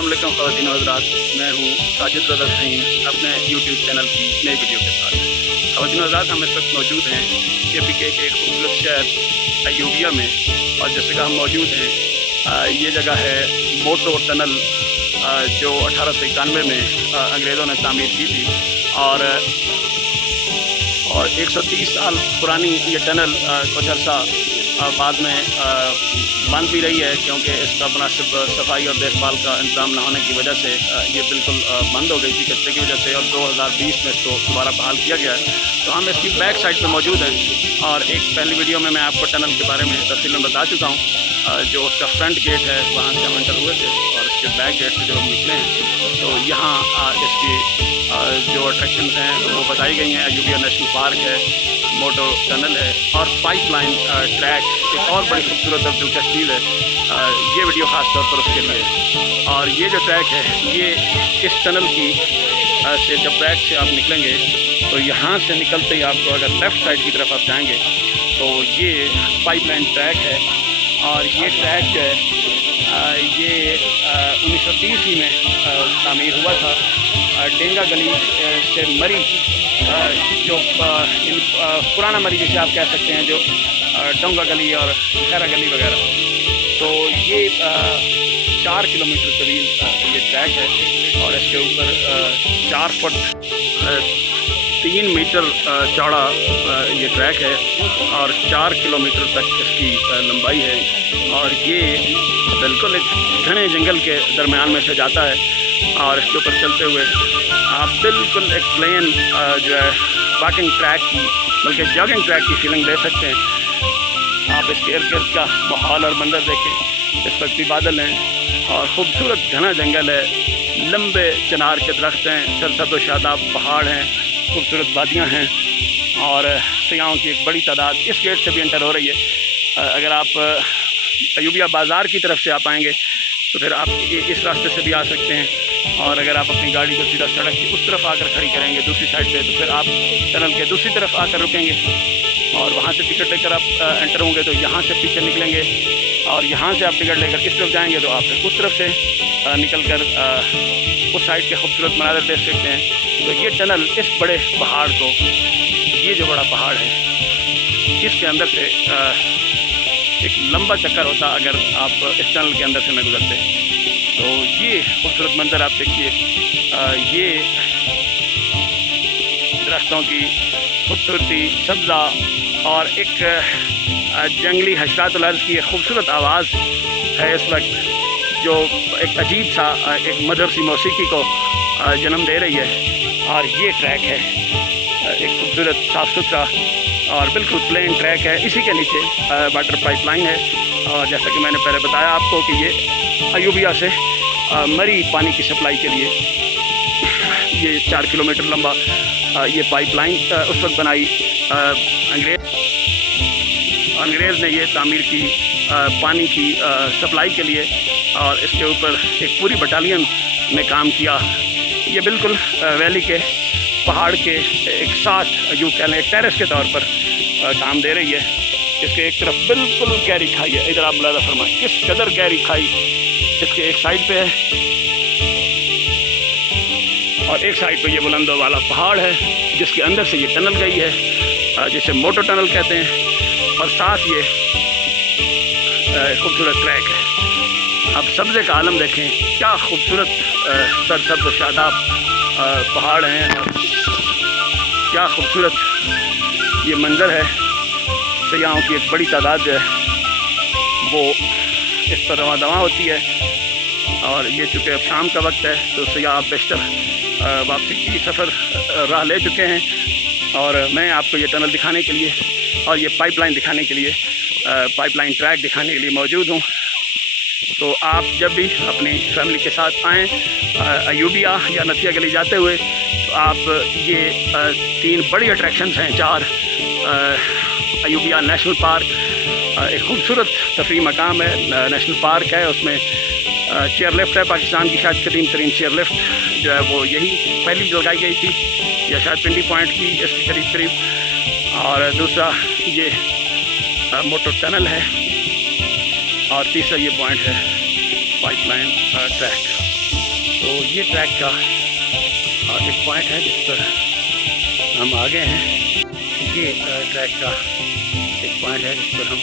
अस्सलाम वालेकुम ख़वातीन व हज़रात, मैं हूँ साजिद रज़ा फ़हीम अपने यूट्यूब चैनल की नई वीडियो के साथ। ख़वातीन व हज़रात, हम इस वक्त मौजूद हैं KPK के एक खूबसूरत शहर अयूबिया में, और जिस जगह हम मौजूद हैं ये जगह है मोटो टनल, जो 1891 में अंग्रेज़ों ने तामीर की थी, और 130 साल पुरानी ये टनल कुछ अर्सा बाद में बंद भी रही है, क्योंकि इसका मुनासिब सफाई और देखभाल का इंतजाम न होने की वजह से ये बिल्कुल बंद हो गई थी कचरे की वजह से, और 2020 में इसको दोबारा बहाल किया गया है। तो हम इसकी बैक साइड पे मौजूद हैं, और एक पहली वीडियो में मैं आपको टनल के बारे में तफसीलन बता चुका हूँ। जो उसका फ्रंट गेट है वहाँ से हम एंटर हुए थे, और इसके बैक गेट से जब हम निकले हैं तो यहाँ इसकी जो अट्रैक्शंस हैं वो बताई गई हैं। अयूबिया नेशनल पार्क है, मोटो टनल है, और पाइपलाइन ट्रैक एक और बड़ी खूबसूरत और दिलकश चीज़ है। ये वीडियो ख़ास तौर पर उसके लिए। और ये जो ट्रैक है ये इस टनल की से जब बैक से आप निकलेंगे तो यहाँ से निकलते ही आपको अगर लेफ़्ट साइड की तरफ आप जाएंगे तो ये पाइपलाइन ट्रैक है। और ये ट्रैक जो है ये 1930 में तामीर हुआ था। डेंगा गली से मरी, जो पुराना मरी जिसे आप कह सकते हैं, जो डोंगा गली और खैरा गली वगैरह, तो ये 4 किलोमीटर तवील ये ट्रैक है, और इसके ऊपर 4 फुट 3 मीटर चौड़ा ये ट्रैक है, और 4 किलोमीटर तक इसकी लंबाई है। और ये बिल्कुल एक घने जंगल के दरमियान में से जाता है, और इसके ऊपर चलते हुए आप बिल्कुल एक प्लेन जो है वॉकिंग ट्रैक की, बल्कि जॉगिंग ट्रैक की फीलिंग ले सकते हैं। आप इसके इर्द गिर्द का माहौल और मंजर देखें। इस वक्त भी बादल हैं और ख़ूबसूरत घना जंगल है, लंबे चिनार के दरख्त हैं, सरसब्ज़ व शादाब पहाड़ हैं, खूबसूरत वादियाँ हैं, और सियाहों की एक बड़ी तादाद इस गेट से भी एंटर हो रही है। अगर आप अयूबिया बाज़ार की तरफ से आप आएँगे तो फिर आप इस रास्ते से भी आ सकते हैं, और अगर आप अपनी गाड़ी को सीधा सड़क की उस तरफ आकर खड़ी करेंगे दूसरी साइड पे, तो फिर आप टनल के दूसरी तरफ आकर रुकेंगे, और वहाँ से टिकट लेकर आप एंटर होंगे तो यहाँ से पीछे निकलेंगे, और यहाँ से आप टिकट लेकर इस तरफ जाएंगे तो आप फिर उस तरफ से निकल कर उस साइड के खूबसूरत मनाज़र देख सकते हैं। तो ये टनल इस बड़े पहाड़ को, ये जो बड़ा पहाड़ है, इसके अंदर से एक लंबा चक्कर होता अगर आप इस टनल के अंदर से न गुजरते। तो ये खूबसूरत मंजर आप देखिए, ये दरख्तों की खूबसूरती, सब्ज़ा, और एक जंगली हशरातुल अर्ज़ की खूबसूरत आवाज़ है इस वक्त, जो एक अजीब सा एक मधुर सी मौसीकी को जन्म दे रही है। और ये ट्रैक है एक खूबसूरत साफ़ सुथरा और बिल्कुल प्लेन ट्रैक है। इसी के नीचे वाटर पाइपलाइन है, और जैसा कि मैंने पहले बताया आपको कि ये अयूबिया से मरी पानी की सप्लाई के लिए ये 4 किलोमीटर लंबा ये पाइपलाइन उस वक्त बनाई अंग्रेज़ ने ये तामीर की पानी की सप्लाई के लिए, और इसके ऊपर एक पूरी बटालियन ने काम किया। ये बिल्कुल वैली के पहाड़ के एक साथ यूँ कह लें एक टेरेस के तौर पर काम दे रही है। इसके एक तरफ बिल्कुल गहरी खाई है, इधर आप मुलाज़ा फरमाएं किस कदर गहरी खाई इसके एक साइड पे है, और एक साइड पे ये बुलंदों वाला पहाड़ है जिसके अंदर से ये टनल गई है, जिसे मोटो टनल कहते हैं, और साथ ये खूबसूरत ट्रैक है। अब सब्ज़े का आलम देखें, क्या खूबसूरत सरसब्ज़ व शादाब पहाड़ हैं, और क्या खूबसूरत ये मंज़र है। सयाहों की एक बड़ी तादाद जो है वो इस पर रवां दवां होती है, और ये चूँकि अब शाम का वक्त है तो सयाह बेशतर वापसी की सफ़र राह ले चुके हैं, और मैं आपको ये टनल दिखाने के लिए और ये पाइपलाइन दिखाने के लिए, पाइपलाइन ट्रैक दिखाने के लिए मौजूद हूँ। तो आप जब भी अपनी फैमिली के साथ आएँ अयूबिया या नथिया गली जाते हुए, तो आप ये 3 बड़ी अट्रैक्शंस हैं, 4 अयूबिया नेशनल पार्क एक खूबसूरत तफरी मकाम है, नेशनल पार्क है, उसमें चेयर लिफ्ट है, पाकिस्तान की शायद कदीम तरीन चेयर लिफ्ट जो है वो यही पहली लगाई गई थी, या शायद पिंडी पॉइंट की इसके करीब करीब। और दूसरा ये मोटो टनल है, और तीसरा ये पॉइंट है पाइपलाइन ट्रैक। تو یہ ٹریک کا ایک پوائنٹ ہے جس پر ہم آ گئے ہیں. یہ ٹریک کا ایک پوائنٹ ہے جس پر ہم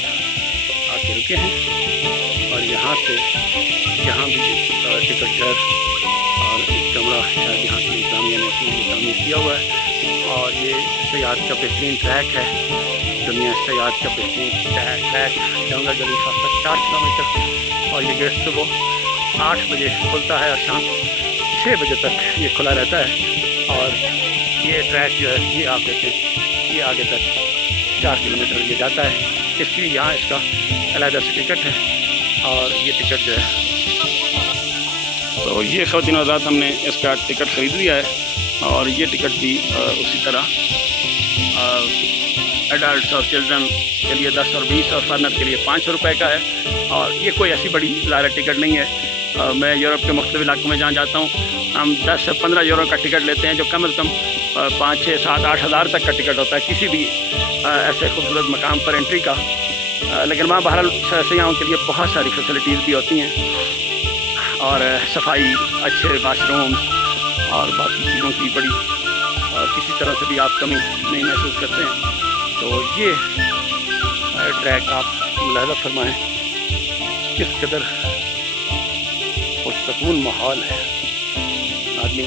آ کے رکے ہیں اور یہاں سے یہاں بھی ٹکٹ گھر اور ایک کمرہ شاید یہاں کی انتظامیہ نے اپنی تعمیر کیا ہوا ہے. اور یہ سیاحت کا بہترین ٹریک ہے, دنیا سیاحت کا بہترین ٹریک ڈونگا گلی فاصلہ 4 کلومیٹر. اور یہ گیٹ صبح 8 بجے کھلتا ہے اور شام 6 بجے تک یہ کھلا رہتا ہے. اور یہ ٹریک جو ہے یہ آپ دیکھیں یہ آگے تک 4 کلومیٹر یہ جاتا ہے, اس لیے یہاں اس کا علیحدہ سے ٹکٹ ہے. اور یہ ٹکٹ جو ہے تو یہ خواتین و حضرات ہم نے اس کا ٹکٹ خرید لیا ہے. اور یہ ٹکٹ بھی اسی طرح ایڈلٹس اور چلڈرن کے لیے 10 اور 20 اور فارنر کے لیے 500 روپے کا ہے. اور یہ کوئی ایسی بڑی ظاہر ٹکٹ نہیں ہے. میں یورپ کے مختلف علاقوں میں جہاں جاتا ہوں ہم 10 سے 15 یورو کا ٹکٹ لیتے ہیں جو کم از کم 5 6 7 8 ہزار تک کا ٹکٹ ہوتا ہے کسی بھی ایسے خوبصورت مقام پر انٹری کا. لیکن وہاں بہرحال سیاحوں کے لیے بہت ساری فیسلٹیز بھی ہوتی ہیں اور صفائی, اچھے واش رومز اور باقی چیزوں کی بڑی کسی طرح سے بھی آپ کمی نہیں محسوس کرتے ہیں. تو یہ ٹریک آپ ملاحظہ فرمائیں کس قدر پرسکون ماحول ہے. آدمی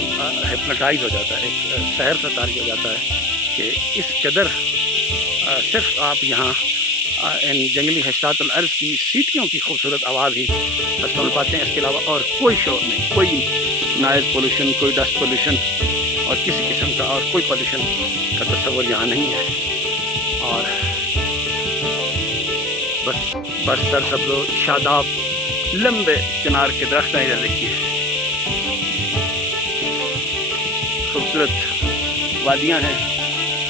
ہپنوٹائز ہو جاتا ہے, ایک سحر سے طاری ہو جاتا ہے کہ اس قدر صرف آپ یہاں ان جنگلی حشرات الارض کی سیٹیوں کی خوبصورت آواز ہی سن پاتے ہیں. اس کے علاوہ اور کوئی شور نہیں, کوئی نائز پولوشن, کوئی ڈسٹ پولوشن اور کسی قسم کا اور کوئی پولوشن کا تصور یہاں نہیں ہے. اور بس برسر سبز و شاداب لمبے چنار کے درخت ہیں. ادھر دیکھیے خوبصورت وادیاں ہیں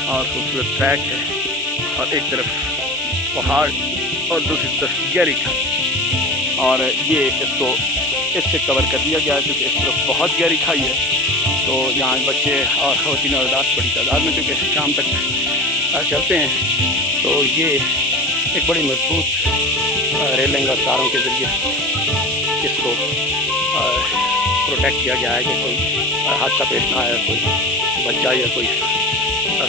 اور خوبصورت ٹریک ہے اور ایک طرف پہاڑ اور دوسری طرف گہری کھائی. اور یہ اس کو اس سے کور کر دیا گیا ہے کیونکہ اس طرف بہت گہری کھائی ہے. تو یہاں بچے اور خواتین اور حضرات بڑی تعداد میں چونکہ شام تک چلتے ہیں تو یہ ایک بڑی مضبوط ریلنگ اور تاروں کے ذریعے اس کو پروٹیکٹ کیا گیا ہے کہ کوئی حادثہ پیش نہ آئے. کوئی بچہ یا کوئی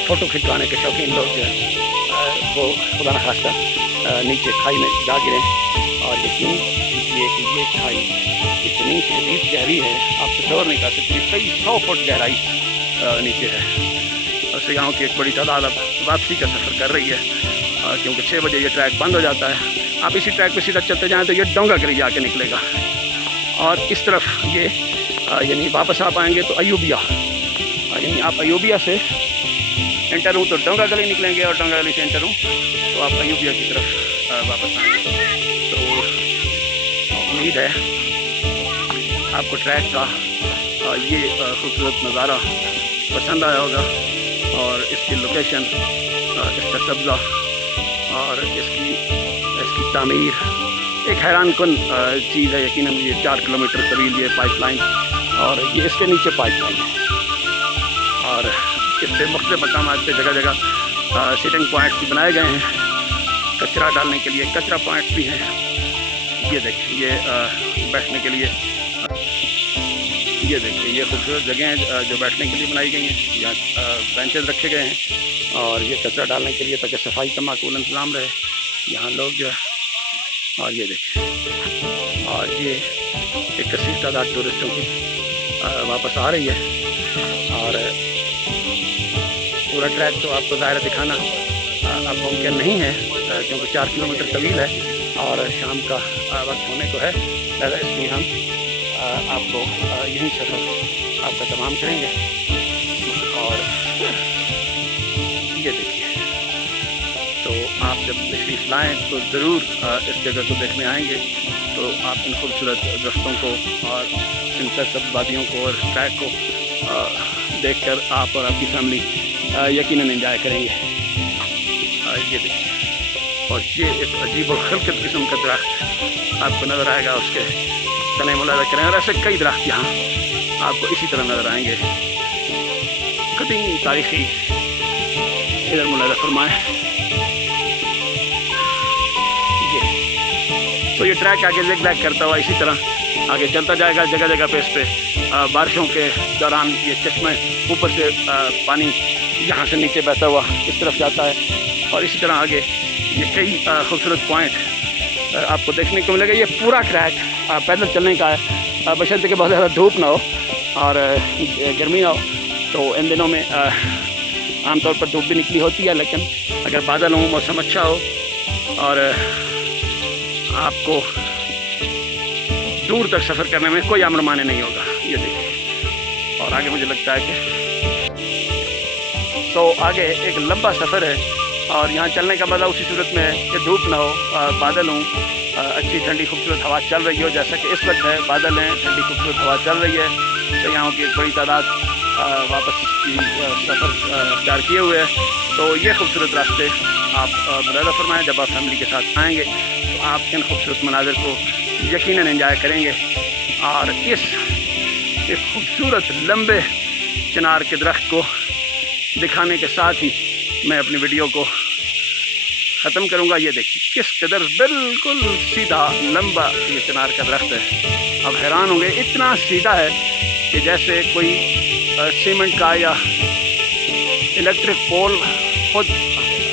فوٹو کھنچوانے کے شوقین لوگ جو ہیں وہ خدا نخواستہ نیچے کھائی میں جا گریں. اور یقین کیجیے کہ یہ کھائی اتنی شدید گہری ہے آپ تصور نہیں کر سکتے, کئی 100 فٹ گہرائی نیچے ہے. اور سیاحوں کی ایک بڑی تعداد اب واپسی کا سفر کر رہی ہے کیونکہ 6 بجے یہ ٹریک بند ہو جاتا ہے. آپ اسی ٹریک پہ سیدھا چلتے جائیں تو یہ ڈونگا گلی جا کے نکلے گا اور اس طرف یہ یعنی واپس آپ آئیں گے تو ایوبیا, یعنی آپ ایوبیا سے انٹر ہوں تو ڈونگا گلی نکلیں گے اور ڈونگا گلی سے انٹر ہوں تو آپ ایوبیا کی طرف واپس آئیں گے. تو امید ہے آپ کو ٹریک کا یہ خوبصورت نظارہ پسند آیا ہوگا اور اس کی لوکیشن, اس کا قبضہ اور اس کی تعمیر ایک حیران کن چیز ہے. یقیناً یہ 4 کلومیٹر طویل یہ پائپ لائن اور یہ اس کے نیچے پائپ لائن ہے اور اس پہ مختلف مقامات پہ جگہ جگہ سیٹنگ پوائنٹس بھی بنائے گئے ہیں, کچرا ڈالنے کے لیے کچرا پوائنٹس بھی ہیں. یہ دیکھیں یہ بیٹھنے کے لیے, یہ دیکھیں یہ خوبصورت جگہیں جو بیٹھنے کے لیے بنائی گئی ہیں. یہاں بینچز رکھے گئے ہیں اور یہ کچرا ڈالنے کے لیے تاکہ صفائی کا معقول انتظام رہے یہاں لوگ جو ہے. اور یہ دیکھیں اور یہ ایک کثیر تعداد ٹورسٹوں کی واپس آ رہی ہے. اور پورا ٹریک تو آپ کو ظاہر دکھانا اب ممکن نہیں ہے کیونکہ 4 کلومیٹر طویل ہے اور شام کا وقت ہونے کو ہے. لہذا اس لیے ہم آپ کو یہی سفر آپ کا تمام کریں گے. اور یہ دیکھیے تو آپ جب تشریف لائیں تو ضرور اس جگہ کو دیکھنے آئیں گے تو آپ ان خوبصورت درختوں کو اور ان سرسبز وادیوں کو اور ٹریک کو دیکھ کر آپ اور آپ کی فیملی یقیناً انجوائے کریں گے. یہ دیکھیے اور یہ ایک عجیب و خلقت قسم کا درخت آپ کو نظر آئے گا, اس کے تنے ملاحظہ کریں. اور ایسے کئی درخت یہاں آپ کو اسی طرح نظر آئیں گے, قدیم تاریخی. ادھر ملاحظہ فرمائیں. تو یہ ٹریک آگے زگ زیگ کرتا ہوا اسی طرح आगे चलता जाएगा। जगह जगह पे इस पे बारिशों के दौरान ये चश्मे ऊपर से पानी यहाँ से नीचे बहता हुआ इस तरफ जाता है, और इसी तरह आगे ये कई खूबसूरत पॉइंट आपको देखने को मिलेगा। ये पूरा ट्रैक पैदल चलने का है, बशर्ते कि बहुत ज़्यादा धूप ना हो और गर्मी ना हो। तो इन दिनों में आमतौर पर धूप भी निकली होती है, लेकिन अगर बादल हो, मौसम अच्छा हो और आपको दूर तक सफ़र करने में कोई अमर माने नहीं होगा। ये देखिए, और आगे मुझे लगता है कि तो आगे एक लंबा सफ़र है, और यहाँ चलने का मज़ा उसी सूरत में है कि धूप ना हो, बादल हों, अच्छी ठंडी खूबसूरत हवा चल रही हो, जैसा कि इस वक्त है। बादल हैं, ठंडी खूबसूरत हवा चल रही है। तो यहाँ की एक बड़ी तादाद वापस की सफ़र तैयार किए हुए है। तो ये खूबसूरत रास्ते आप मुलाहिज़ा फरमाएँ, जब आप फैमिली के साथ आएँगे तो आप इन खूबसूरत मनाज़र को यकीनन एंजॉय करेंगे। और इस एक खूबसूरत लंबे चिनार के दरख्त को दिखाने के साथ ही मैं अपनी वीडियो को ख़त्म करूँगा। ये देखिए किस कदर बिल्कुल सीधा लंबा ये चिनार का दरख्त है। अब हैरान होंगे, इतना सीधा है कि जैसे कोई सीमेंट का या इलेक्ट्रिक पोल खुद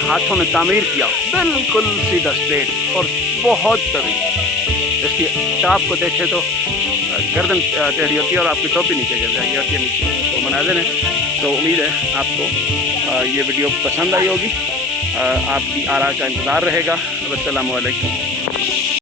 हाथों में तामीर किया, बिल्कुल सीधा स्ट्रेट और बहुत तवील। इसकी टाप को देखें तो गर्दन टेढ़ी होती है और आपकी टोपी नीचे गिर जाएगी और ये नीचे तो मनाज़िर है। तो उम्मीद है आपको ये वीडियो पसंद आई होगी। आपकी आरा का इंतज़ार रहेगा। अस्सलामु अलैकुम।